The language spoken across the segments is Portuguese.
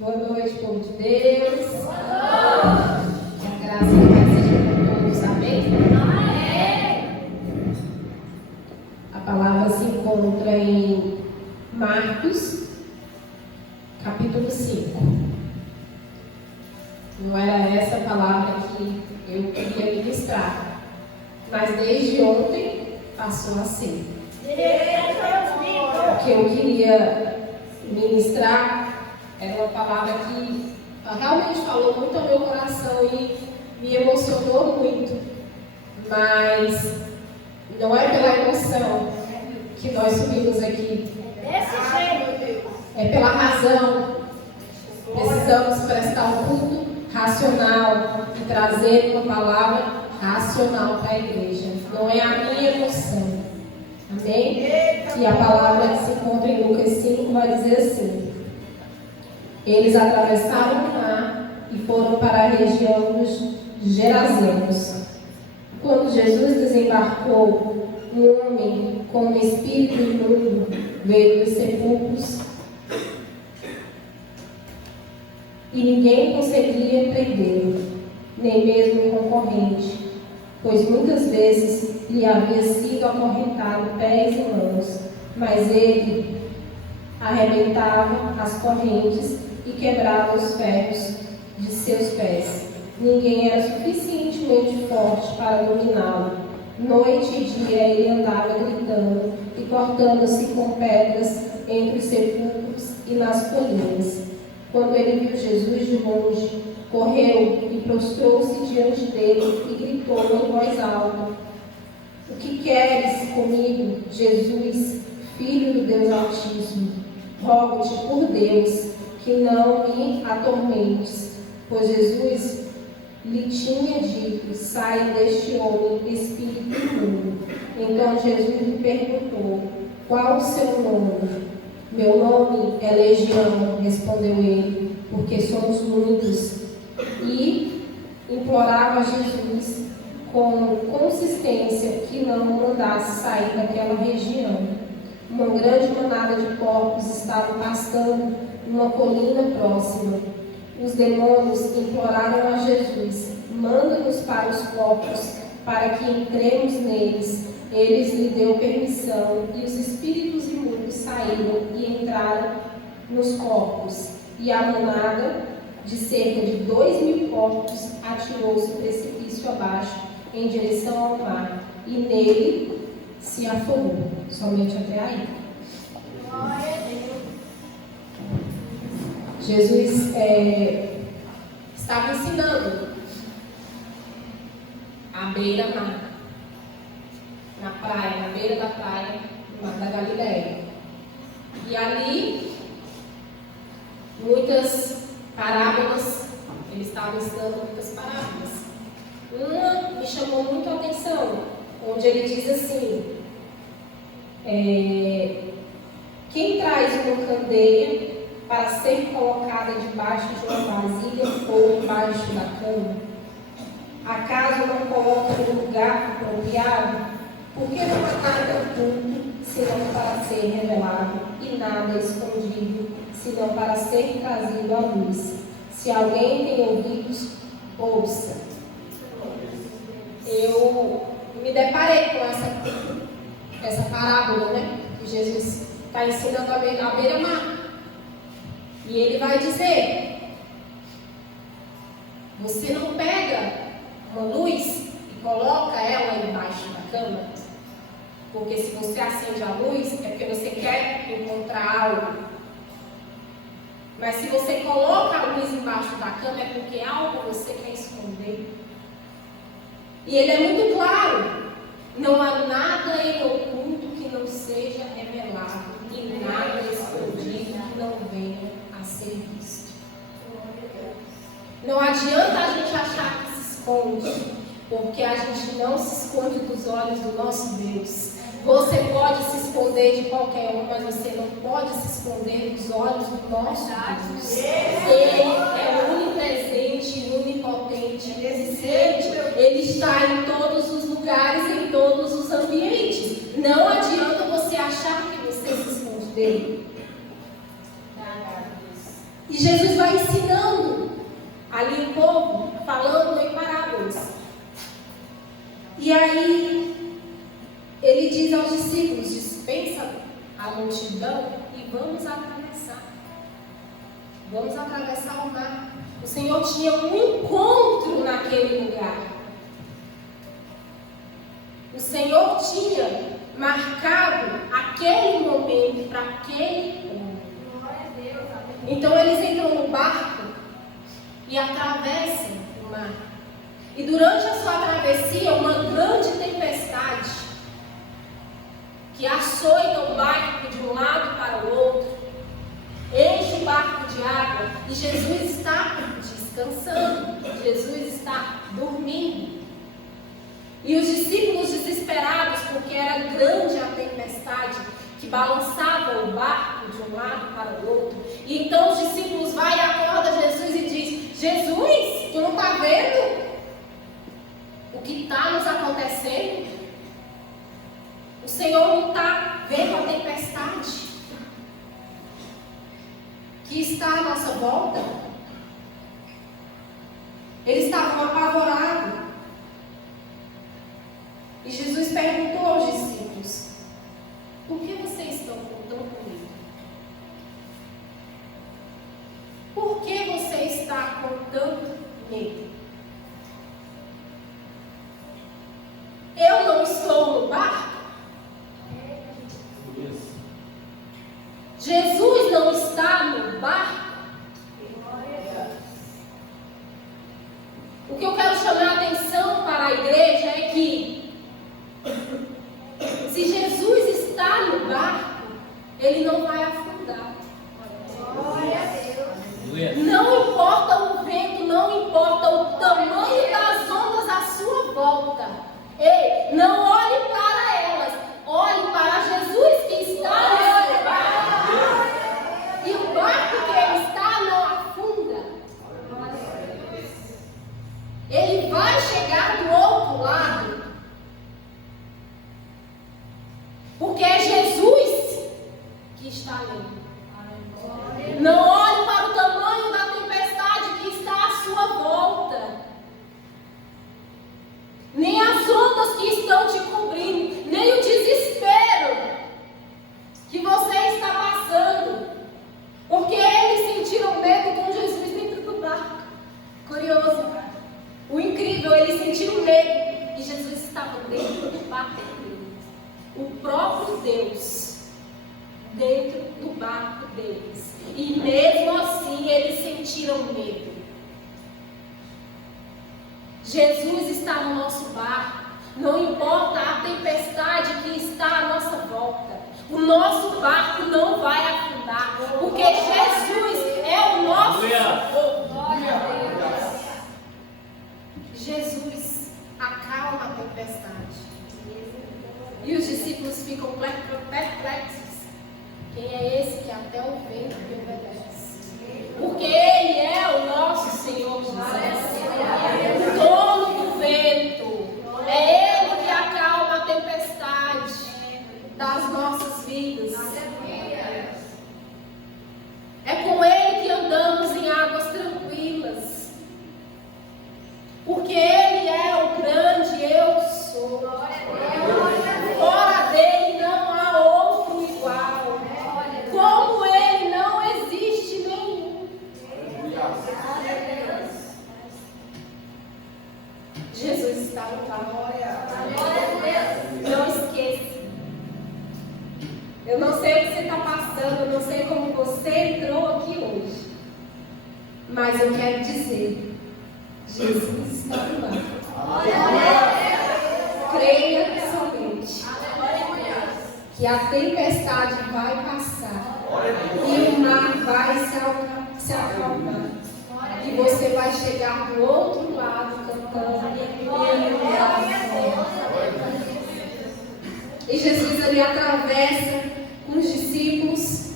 Boa noite, povo de Deus. Que a graça e a paz seja com todos. Amém? A palavra se encontra em Marcos, capítulo 5. Não era essa a palavra que eu queria ministrar, mas desde ontem passou a ser. O que eu queria ministrar era uma palavra que realmente falou muito ao meu coração e me emocionou muito. Mas não é pela emoção que nós subimos aqui. É pela razão. Precisamos prestar um culto racional e trazer uma palavra racional para a igreja. Não é a minha emoção. Amém? E a palavra que se encontra em Lucas 5 vai dizer assim: eles atravessaram o mar e foram para a região dos Gerazenos. Quando Jesus desembarcou, um homem com um espírito imundo veio dos sepulcros e ninguém conseguia prendê-lo, nem mesmo o concorrente, pois muitas vezes lhe havia sido acorrentado pés e mãos, mas ele arrebentava as correntes e quebrava os ferros de seus pés. Ninguém era suficientemente forte para dominá-lo. Noite e dia ele andava gritando e cortando-se com pedras entre os sepulcros e nas colinas. Quando ele viu Jesus de longe, correu e prostrou-se diante dele e gritou em voz alta: "O que queres comigo, Jesus, Filho do Deus Altíssimo? Rogo-te por Deus que não me atormentes." Pois Jesus lhe tinha dito: "Saia deste homem, espírito imundo." Então Jesus lhe perguntou: "Qual o seu nome?" "Meu nome é Legião", respondeu ele, "porque somos muitos." E implorava a Jesus com consistência que não o mandasse sair daquela região. Uma grande manada de porcos estava pastando numa colina próxima. Os demônios imploraram a Jesus: "Manda-nos para os porcos, para que entremos neles." Eles lhe deu permissão, e os espíritos imundos saíram e entraram nos porcos. E a manada, de cerca de 2.000 porcos, atirou-se precipício abaixo, em direção ao mar, e nele se afogou. Somente até aí. Jesus estava ensinando à beira-mar, na praia, na beira da praia, no mar da Galileia. E ali, muitas parábolas, ele estava ensinando muitas parábolas. Uma me chamou muito a atenção, onde ele diz assim: quem traz uma candeia para ser colocada debaixo de uma vasilha ou debaixo da cama? Acaso não coloca no lugar apropriado? Por que não há nada oculto, senão para ser revelado, e nada escondido, senão para ser trazido à luz? Se alguém tem ouvidos, ouça. Eu me deparei com essa parábola, né? Que Jesus está ensinando à beira-mar. E ele vai dizer: você não pega uma luz e coloca ela embaixo da cama, porque se você acende a luz é porque você quer encontrar algo. Mas se você coloca a luz embaixo da cama é porque algo você quer esconder. E ele é muito claro: não há nada em oculto que não seja revelado, e nada escondido que não venha a ser visto. Não adianta a gente achar que se esconde, porque a gente não se esconde dos olhos do nosso Deus. Você pode se esconder de qualquer um, mas você não pode se esconder dos olhos do nosso Deus. Ele é onipresente, onipotente, onisciente. Ele está em todos os lugares, em todos os ambientes. Não adianta você achar que você se esconde dele. E Jesus vai ensinando ali o povo, falando em parábolas. E aí ele diz aos discípulos: dispensa a multidão e vamos atravessar. Vamos atravessar o mar. O Senhor tinha um encontro naquele lugar. O Senhor tinha marcado aquele momento para aquele povo. Então eles entram no barco e atravessam o mar. E durante a sua travessia, uma grande tempestade que açoita o barco de um lado para o outro, enche o barco de água, e Jesus está descansando, Jesus está dormindo. E os discípulos desesperados, porque era grande a tempestade que balançava o barco de um lado para o outro. E então os discípulos vão e acordam Jesus e diz: Jesus, tu não está vendo o que está nos acontecendo? O Senhor não está vendo a tempestade que está à nossa volta? Eles estavam apavorados. E Jesus perguntou aos discípulos: por que vocês estão com tanto medo? Por que você está com tanto medo? Eu não estou no barco? Jesus não está no barco? O que eu quero chamar a atenção para a igreja é que se Jesus está no barco, ele não vai afundar. Glória a Deus. Não importa o vento, não importa o tamanho das ondas à sua volta. Ei, não olhe para elas, olhe para Jesus que está nesse barco. E o barco que ele está não afunda. Ele vai chegar do outro lado. Porque é Jesus que está ali. Não olhe para o tamanho da tempestade que está à sua volta. Nem as ondas que estão te cobrindo. Nem o desespero que você está passando. Porque eles sentiram medo com Jesus dentro do barco. Curioso. O incrível, eles sentiram medo. E Jesus estava dentro do barco. O próprio Deus dentro do barco deles. E mesmo assim eles sentiram medo. Jesus está no nosso barco. Não importa a tempestade que está à nossa volta. O nosso barco não vai afundar. Porque Jesus é o nosso Senhor. Glória a Deus. Jesus acalma a tempestade. E os discípulos ficam perplexos. Quem é esse que até o vento lhe obedece? Porque Ele é o nosso Senhor Jesus, o dono do vento. É Ele que acalma a tempestade das nossas vidas. É com Ele que andamos em águas tranquilas. Porque Ele é o grande eu sou. Fora dele não há outro igual. Como ele não existe nenhum. Jesus está no barco. Não esqueça. Eu não sei o que você está passando, eu não sei como você entrou aqui hoje. Mas eu quero dizer, Jesus está no barco. Creia somente que a tempestade vai passar e o mar vai se acalmar e você vai chegar do outro lado cantando e Jesus ali atravessa com os discípulos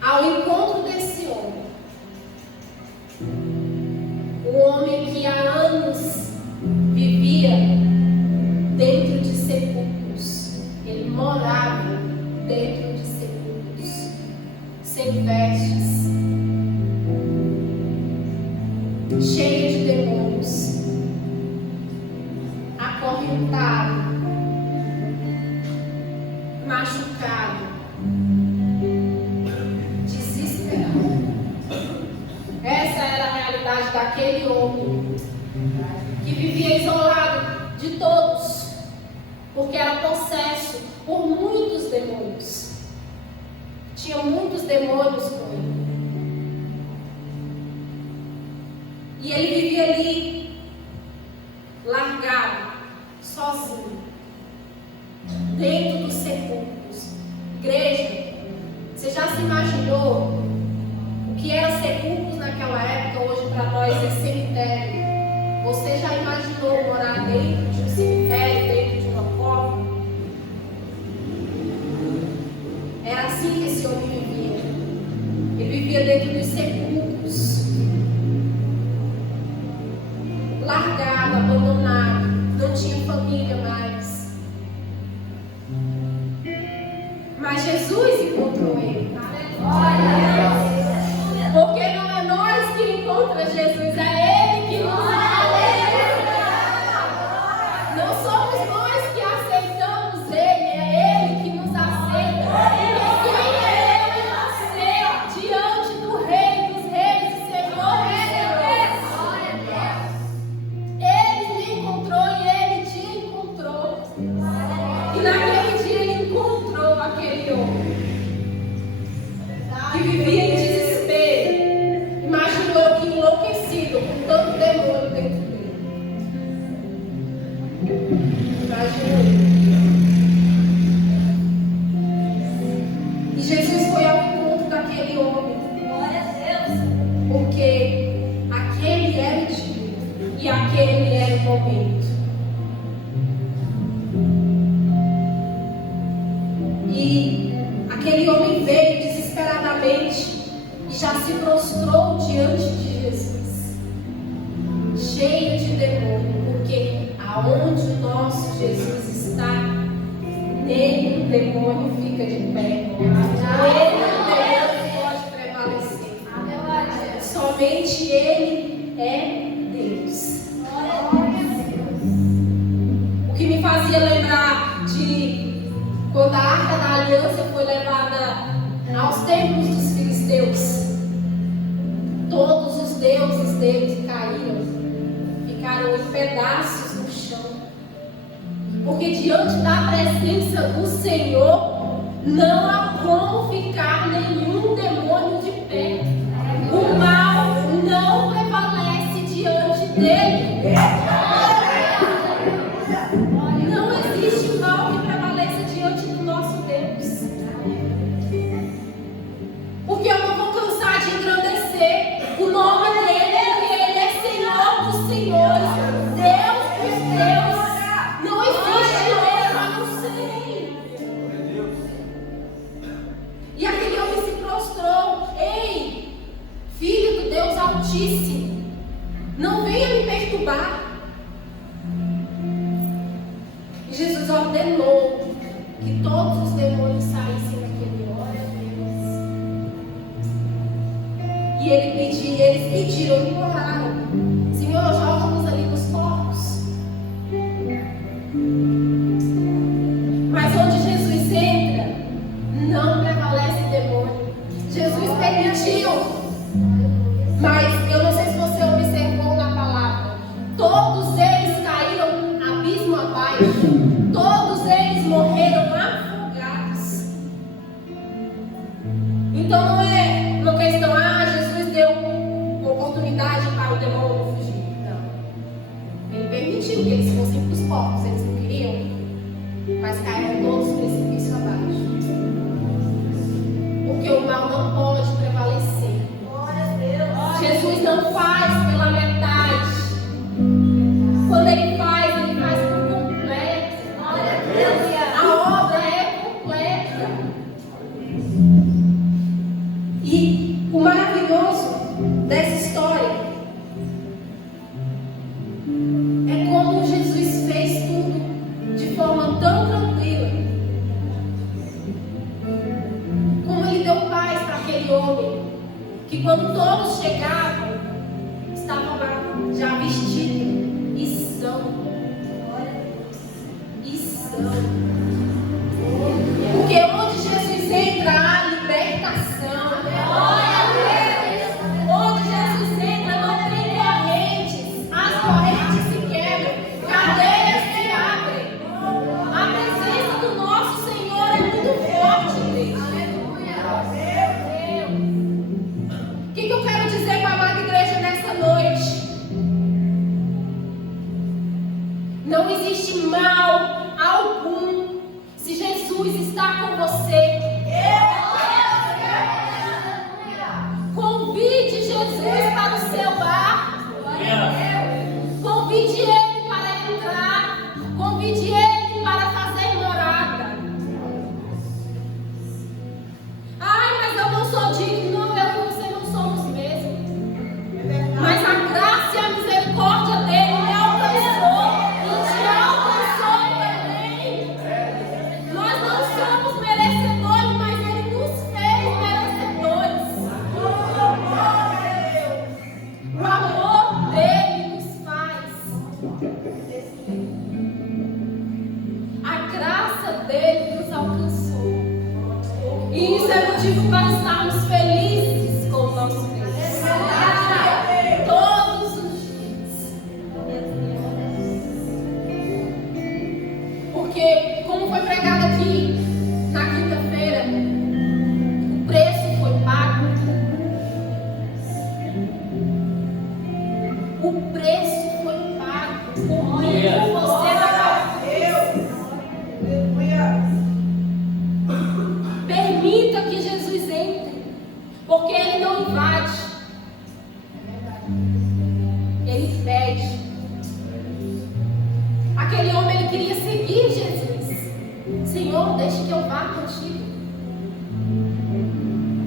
ao encontro desse homem, um homem que há anos vivia dentro de sepulcros. Ele morava dentro de sepulcros. sem vestes, cheio de demônios, acorrentado, machucado, desesperado. Essa era a realidade daquele homem que vivia isolado de todos, porque era possesso por muitos demônios. Tinha muitos demônios com ele. E ele vivia ali, largado, sozinho, dentro dos sepulcros. Igreja, você já se imaginou o que era sepulcros naquela época? Hoje para nós é cemitério. Você já imaginou morar dentro de um cemitério, dentro de uma cova? Era assim que esse homem vivia. Ele vivia dentro dos sepulcros, largado, abandonado, não tinha família mais. Mas Jesus encontrou ele. Porque não é nós que encontramos Jesus, é Ele que nos encontra. Não somos nós que aceitamos Ele, é Ele que nos aceita. Porque quem é eu e você diante do Rei dos Reis e Senhor dos Senhores? Ele me encontrou e Ele te encontrou. E naquele dia Ele encontrou aquele homem que vivia em desespero. Imaginou que enlouquecido com tanto demônio dentro dele. Imaginou. E Jesus foi ao encontro daquele homem. Glória a Deus. Porque aquele era o dia e aquele era o momento. E aquele homem veio desesperadamente e já se prostrou diante de Jesus, cheio de demônio, porque aonde o nosso Jesus está, nele o demônio fica de pé. Nele o demônio pode prevalecer. Somente Ele é Deus. O que me fazia lembrar de quando a Arca da Aliança foi levada aos templos dos filisteus, todos os deuses deles caíram, ficaram em pedaços no chão, porque diante da presença do Senhor não há como ficar nenhum demônio de pé. O mal não prevalece diante dele. Não existe mal que prevaleça diante do nosso Deus. Porque eu não vou cansar de engrandecer o nome dele, porque ele é Senhor dos Senhores, Deus dos Deus. Não existe outro a não ser Ele. E aquele homem se prostrou. Ei, filho do Deus Altíssimo, não venha me perturbar. E Jesus ordenou que todos os demônios saíssem daquele homem. E eles pediram, imploraram: Senhor, joga-nos ali nos porcos. Mas onde Jesus entra, não prevalece demônio. Jesus permitiu. Mas eu não sei se você observou na palavra, todos eles caíram abismo abaixo. Todos eles morreram afogados. Então não é uma questão, Jesus deu oportunidade para o demônio fugir. Não. Ele permitiu que eles fossem para os porcos, eles não queriam, mas caíram todos precipício abaixo. Porque o mal não pode prevalecer. Jesus não faz pela metade. Quando Ele faz por completo. A obra é completa. E o maravilhoso dessa história é como Jesus fez tudo de forma tão tranquila. Como Ele deu paz para aquele homem que, quando todos chegavam, estavam lá já vestidos e são. Porque onde Jesus entra, há libertação. Onde Jesus entra, não tem correntes. As correntes se quebram, cadeias se abrem. A presença do nosso Senhor é muito forte, igreja. O que eu quero dizer para a amada igreja nessa noite? Não existe mal algum se Jesus está com você. Convide Jesus para o seu lar. Convide Ele para entrar. Convide Ele para fazer morada. Ai, mas eu não sou digno. Não, eu e você não somos mesmo. Mas a graça e a misericórdia dele me alcançou e te alcançou também. Nós não somos merecedores, mas ele nos fez merecedores. O amor dele nos faz. A graça dele nos alcançou. E isso é motivo para estarmos felizes com o nosso Deus. Todos os dias. Porque, como foi pregado aqui na quinta-feira, o preço foi pago. O preço foi pago por mim, por você na cabeça. Permita que Jesus entre, porque Ele não invade, Ele pede. Aquele homem, ele queria seguir Jesus. Senhor, deixe que eu vá contigo.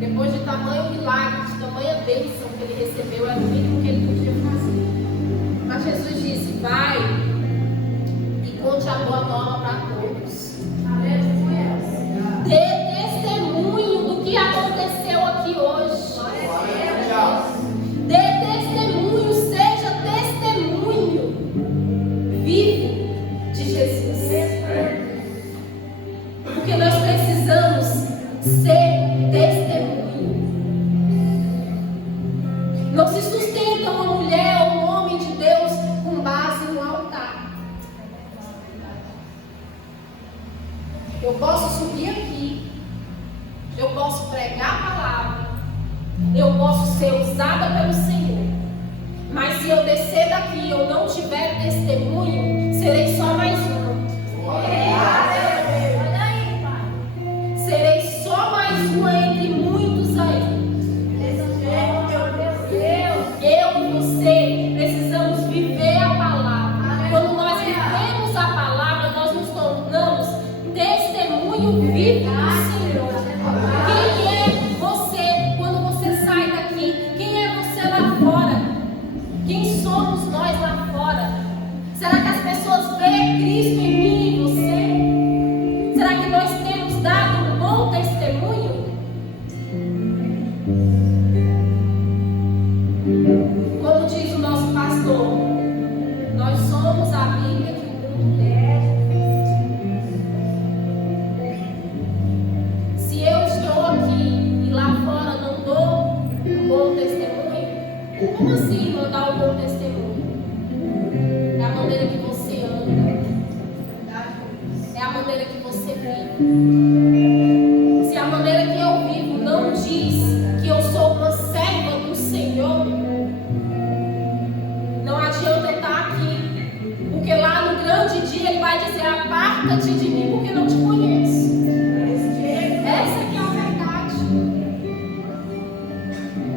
Depois de tamanho milagre, de tamanha bênção que ele recebeu, era o mínimo que ele podia fazer. Mas Jesus disse: vai e conte a boa nova para todos. Aleluia. Dê testemunho do que aconteceu aqui hoje. Dê testemunho, seja testemunho vivo de Jesus. Porque nós precisamos ser testemunho. Não se sustenta uma mulher ou um homem de Deus com base no altar. Eu posso subir aqui, eu posso pregar a palavra, eu posso ser usada pelo Senhor, mas se eu descer daqui e eu não tiver testemunho, serei só mais uma. Serei só mais uma entre muitos aí. Eu e você precisamos viver a palavra. Quando nós vivemos a palavra, nós nos tornamos testemunho vivo do Senhor. Quem é você quando você sai daqui? Quem é você lá fora? Quem somos nós lá fora? Será que as pessoas veem Cristo em mim e em você? Será que nós temos dado um bom testemunho? Como diz o nosso pastor, nós somos a Bíblia que o mundo tem. Se eu estou aqui e lá fora não dou um bom testemunho, como assim não dar um bom testemunho? É a maneira que você anda, é a maneira que você vive. Se a maneira que eu vivo não diz que eu sou uma serva do Senhor, não adianta eu estar aqui, porque lá no grande dia Ele vai dizer: aparta-te de mim, porque não te conheço. Essa que é a verdade.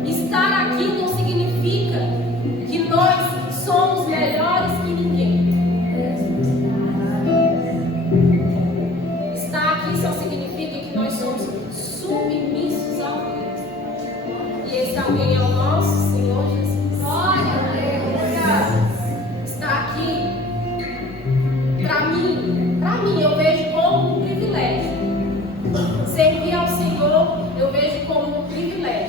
Estar aqui não significa que nós somos melhores que ninguém. Estar aqui só significa que nós somos submissos ao Rei. E esse alguém é o nosso Senhor Jesus. Está aqui, para mim, eu vejo como um privilégio. Servir ao Senhor, eu vejo como um privilégio.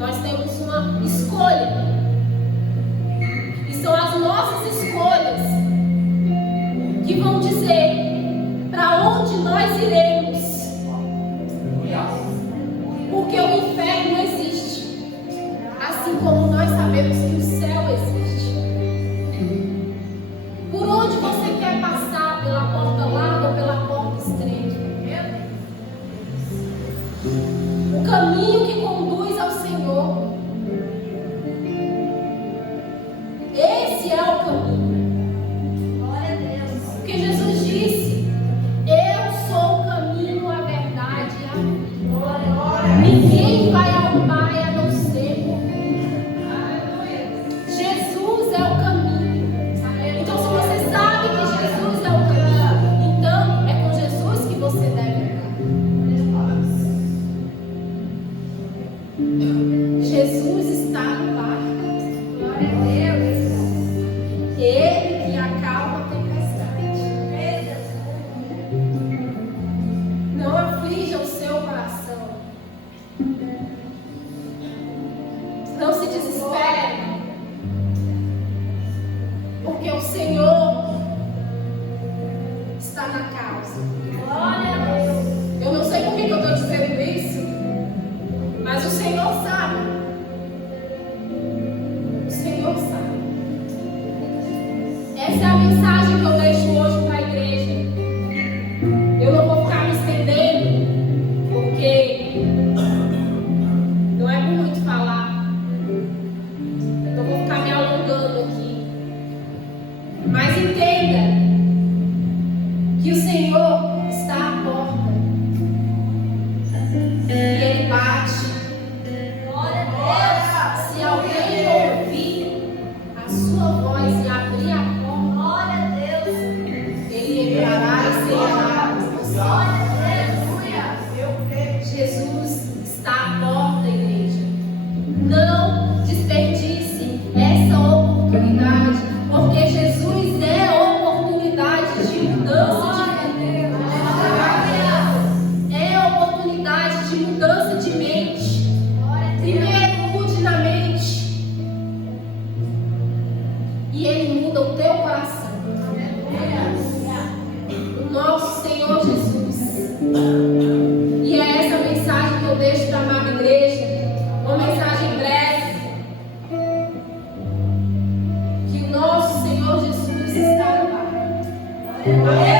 nós temos uma escolha. E são as nossas escolhas que vão dizer para onde nós iremos. Porque o inferno existe, assim como nós sabemos que o céu existe. Por onde você quer passar? Pela porta larga ou pela porta estreita? O caminho que conduz ao Senhor, esse é o caminho. Glória a Deus. Porque Jesus disse: eu sou o caminho, a verdade e a vida. Ninguém vai ao Pai a não ser por mim. Jesus é o caminho. Então, se você sabe que Jesus é o caminho, então é com Jesus que você deve andar. Jesus está no barco. Glória a Deus. Ele que acalma a tempestade. Não aflija o seu coração. Não se desespere. Porque o Senhor está na causa. Glória a Deus. Eu não sei por que eu estou dizendo isso, mas o Senhor sabe. O Senhor sabe. Essa é a mensagem que eu deixo hoje para a igreja. Eu não vou ficar me estendendo, porque não é por muito falar. Eu não vou ficar me alongando aqui. Mas entenda que o Senhor está à porta. E Ele bate. Glória a Deus. Se alguém ouvir a sua voz e abrir a porta, glória a Deus, Ele entrará e ceará com você. Glória a Deus. Jesus está à porta, igreja. Não desperdice essa oportunidade, porque Jesus é a oportunidade de mudança de vida. É a oportunidade de mudança de mente. Primeiro mude na mente, e Ele muda o teu coração. O nosso Senhor Jesus. E é essa mensagem que eu deixo para a amada igreja. Uma mensagem breve. Que o nosso Senhor Jesus está no ar.